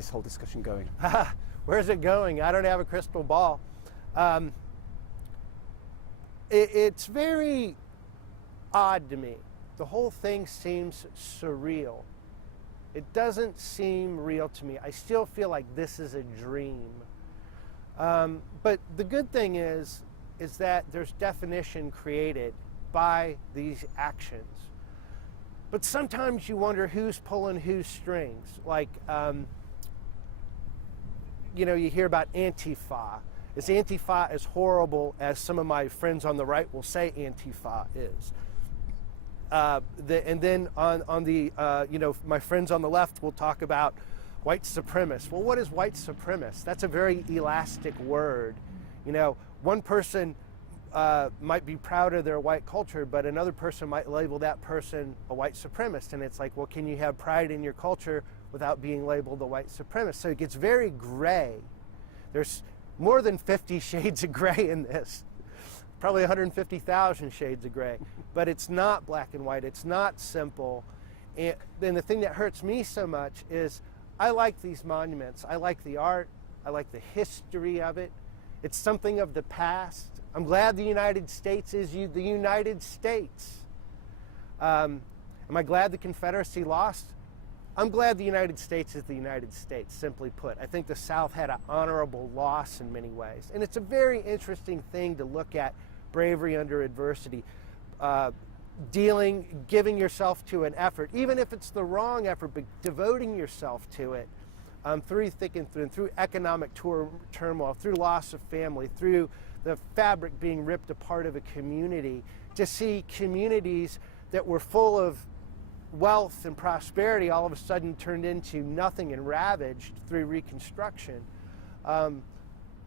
this whole discussion going? Where's it going? I don't have a crystal ball. It's very odd to me. The whole thing seems surreal. It doesn't seem real to me. I still feel like this is a dream. But the good thing is that there's definition created by these actions. But sometimes you wonder who's pulling whose strings. Like, you hear about Antifa. Is Antifa as horrible as some of my friends on the right will say Antifa is? And then on the my friends on the left will talk about white supremacists. Well, what is white supremacist? That's a very elastic word. One person might be proud of their white culture, but another person might label that person a white supremacist. And it's like, well, can you have pride in your culture without being labeled a white supremacist? So it gets very gray. There's more than 50 shades of gray in this. Probably 150,000 shades of gray. But it's not black and white. It's not simple. And then the thing that hurts me so much is I like these monuments. I like the art. I like the history of it. It's something of the past. I'm glad the United States is the United States. Am I glad the Confederacy lost? I'm glad the United States is the United States, simply put. I think the South had an honorable loss in many ways. And it's a very interesting thing to look at, bravery under adversity, giving yourself to an effort, even if it's the wrong effort, but devoting yourself to it through thick and thin, through economic turmoil, through loss of family, through the fabric being ripped apart of a community, to see communities that were full of wealth and prosperity all of a sudden turned into nothing and ravaged through Reconstruction.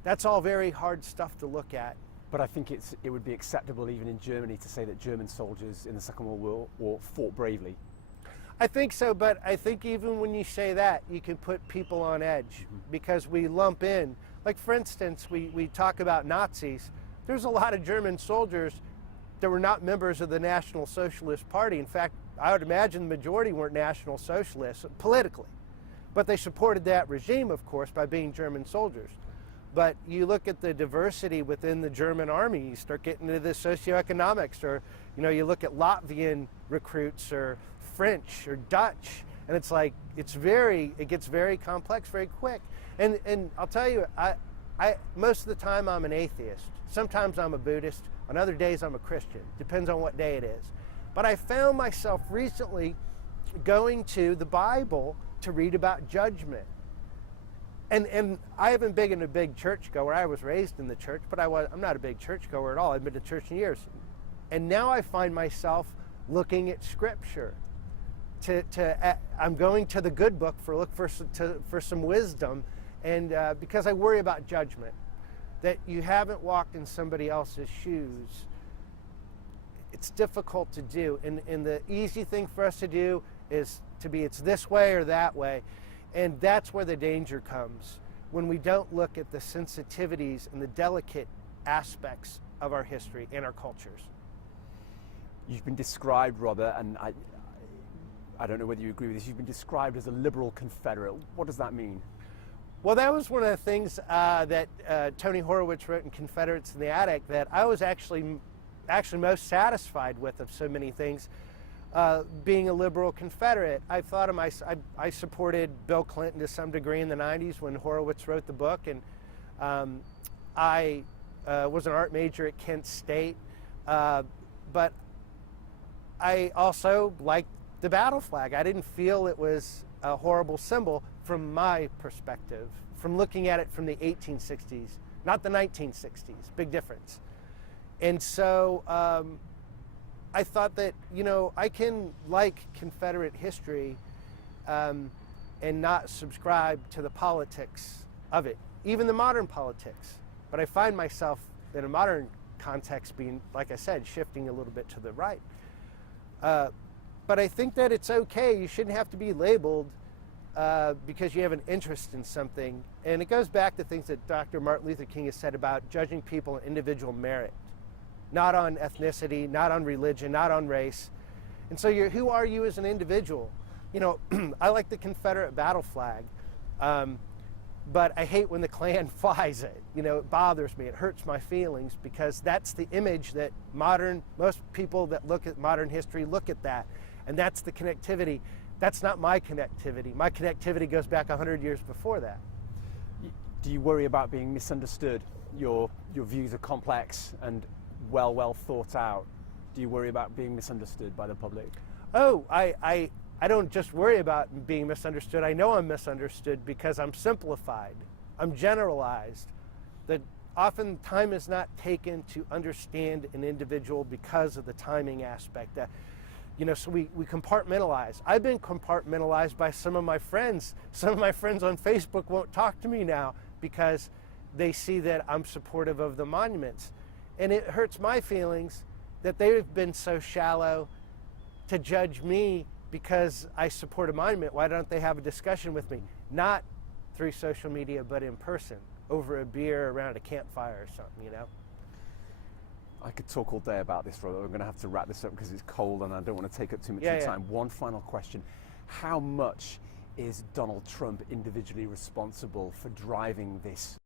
That's all very hard stuff to look at. But I think it would be acceptable even in Germany to say that German soldiers in the Second World War fought bravely. I think so, but I think even when you say that, you can put people on edge because we lump in. Like, for instance, we talk about Nazis. There's a lot of German soldiers that were not members of the National Socialist Party. In fact, I would imagine the majority weren't National Socialists politically. But they supported that regime, of course, by being German soldiers. But you look at the diversity within the German army, you start getting into the socioeconomics, or you look at Latvian recruits or French or Dutch, and it's like it gets very complex very quick. And I'll tell you, I most of the time I'm an atheist. Sometimes I'm a Buddhist. On other days I'm a Christian. Depends on what day it is. But I found myself recently going to the Bible to read about judgment. And I haven't been a big churchgoer. I was raised in the church, but I'm not a big churchgoer at all. I've been to church in years. And now I find myself looking at Scripture. I'm going to the good book for some wisdom, and because I worry about judgment, that you haven't walked in somebody else's shoes. It's difficult to do, and the easy thing for us to do is it's this way or that way. And that's where the danger comes, when we don't look at the sensitivities and the delicate aspects of our history and our cultures. You've been described, Robert, and I don't know whether you agree with this, you've been described as a liberal Confederate. What does that mean? Well, that was one of the things that Tony Horowitz wrote in Confederates in the Attic that I was actually most satisfied with of so many things. Being a liberal Confederate, I thought of I supported Bill Clinton to some degree in the 90s when Horowitz wrote the book, and I was an art major at Kent State, but I also liked the battle flag. I didn't feel it was a horrible symbol from my perspective, from looking at it from the 1860s, not the 1960s, big difference. And so I thought that, I can like Confederate history and not subscribe to the politics of it, even the modern politics. But I find myself in a modern context being, like I said, shifting a little bit to the right. But I think that it's okay. You shouldn't have to be labeled because you have an interest in something. And it goes back to things that Dr. Martin Luther King has said about judging people on individual merit. Not on ethnicity, not on religion, not on race. And so who are you as an individual? I like the Confederate battle flag, But I hate when the Klan flies it. You know, it bothers me. It hurts my feelings because that's the image that most people that look at modern history look at that. And that's the connectivity. That's not my connectivity. My connectivity goes back 100 years before that. Do you worry about being misunderstood? Your views are complex and well thought out. Do you worry about being misunderstood by the public? Oh, I don't just worry about being misunderstood. I know I'm misunderstood because I'm simplified. I'm generalized. That often time is not taken to understand an individual because of the timing aspect. You know, so we compartmentalize. I've been compartmentalized by some of my friends. Some of my friends on Facebook won't talk to me now because they see that I'm supportive of the monuments. And it hurts my feelings that they've been so shallow to judge me because I support a monument. Why don't they have a discussion with me? Not through social media, but in person, over a beer around a campfire or something, you know? I could talk all day about this, Robert. We're going to have to wrap this up because it's cold and I don't want to take up too much of your time. One final question. How much is Donald Trump individually responsible for driving this